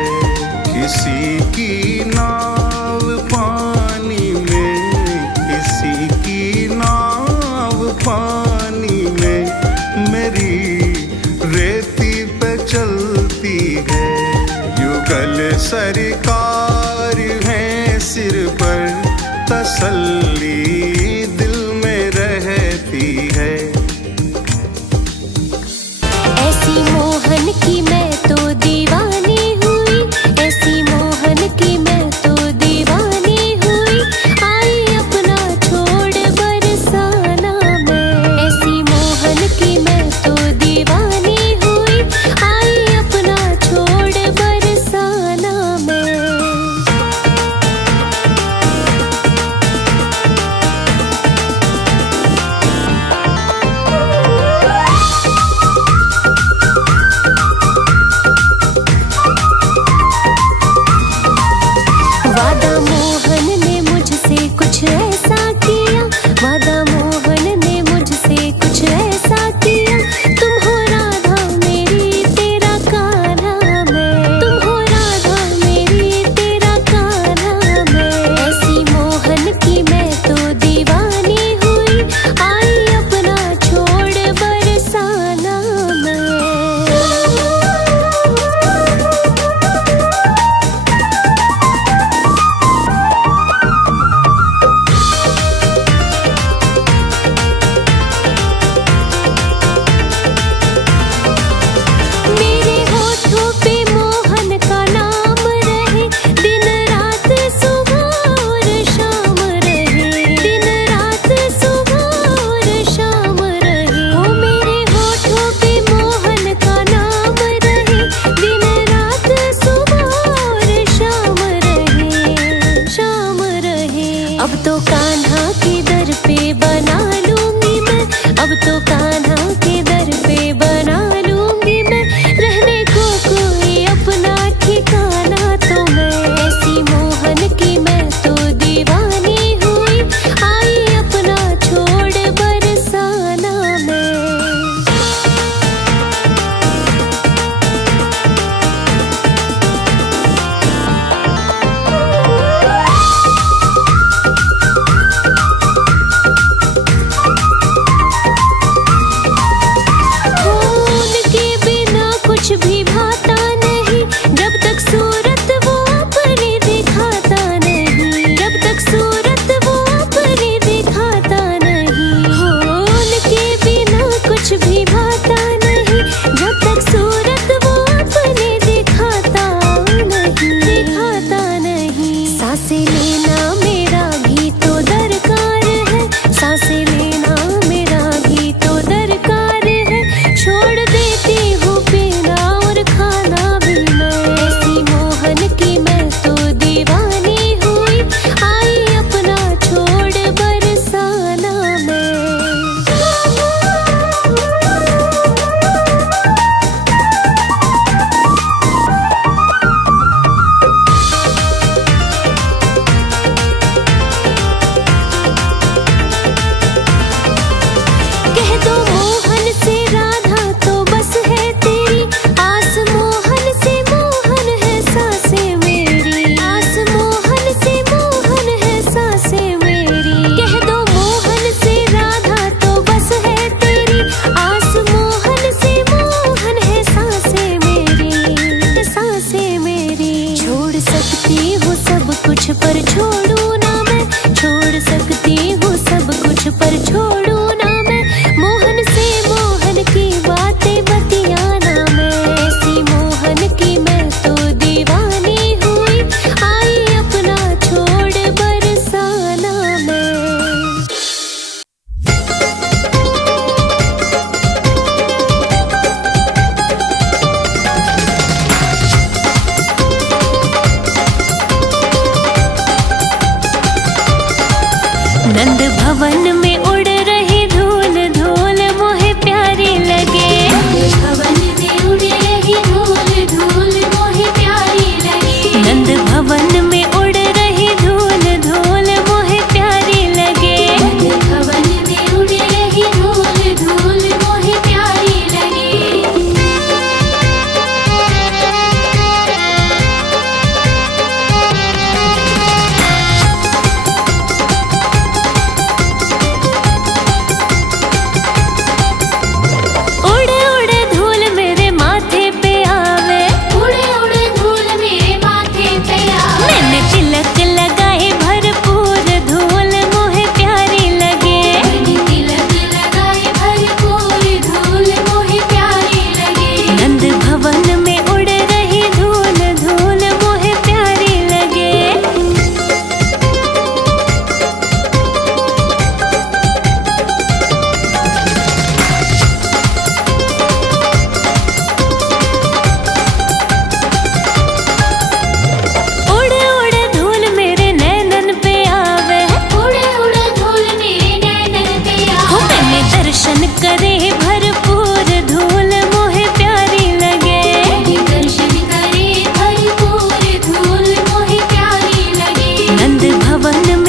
किसी की नाव पानी में, किसी की नाव पानी में, मेरी रेती पे चलती है। युगल सरकार है सिर पर, तसल्ली दिल में रहती है। ऐसी मोहन की मैं तो दीवानी हुई, ऐसी मोहन की मैं तो दीवानी हुई। आई अपना छोड़ बरसाना में, ऐसी मोहन की मैं तो दीवानी हुई। आई अपना छोड़ बरसाना में। अब तो कान्हा के दर पे बना लूंगी मैं, अब तो कान्हा के दर पे बना लूंगी मैं, रहने को कोई अपना ठिकाना तो मैं, ऐसी मोहन की मैं तो दीवानी हुई, आई अपना छोड़ बरसाना मैं। उनके बिना कुछ भी भाता नहीं, जब तक सूरत वो अपनी दिखाता नहीं, जब तक सूरत वो अपनी दिखाता नहीं। हो उनके बिना कुछ भी भाता नहीं, जब तक सूरत वो अपनी दिखाता नहीं, दिखाता नहीं। सांसें लेना मेरा भी तो दरकार है, सांसें लेना मेरा भी तो दरकार है, छोड़ देती हूँ पीना और खाना भी मैं, ऐसी मोहन की मैं तो दीवानी हुई, आई अपना छोड़ बरसाना मैं। कह दो मोहन से राधा तो बस है तेरी आस, मोहन से मोहन है सांसें मेरी, आस मोहन से मोहन है सांसें मेरी। कह दो मोहन से राधा तो बस है तेरी आस, मोहन से मोहन है सांसें मेरी, सांसें मेरी। छोड़ सकती हूँ सब कुछ पर छोड़ू ना मैं, छोड़ सकती हूँ सब कुछ पर छोड़ू ना मैं, मोहन से मोहन की बातें बतियाना मैं, ऐसी मोहन की मैं तो दीवानी हुई, आई अपना छोड़ बरसाना मैं। नंद भवन में उड़ रही धूल धूल मोहे प्यारी लगे, भवन में उड़ रही धूल धूल मोहे प्यारी लगे, नंद भवन में उड़ रही धूल धूल मोहे प्यारी लगे। भवन में उड़ रही धूल धूल मोहे प्यारी लगे। उड़े उड़े धूल मेरे माथे पे आवे, उड़े उड़े धूल मेरे माथे पे आवे, मैंने तिलक लगाए भरपूर धूल मोहे प्यारी लगे। मैंने तिलक लगाए भरपूर धूल मोहे प्यारी लगे। नंद भवन में उड़ रही धूल धूल मोहे प्यारी लगे। उड़े उड़े धूल मेरे नैनन पे आवे, उड़े उड़े धूल मेरे नैनन पे हो आवे, मैंने दर्शन करे भरपूर धूल मोहे प्यारी लगे। मैंने दर्शन करे भरपूर धूल मोहे प्यारी लगे। नंद भवन में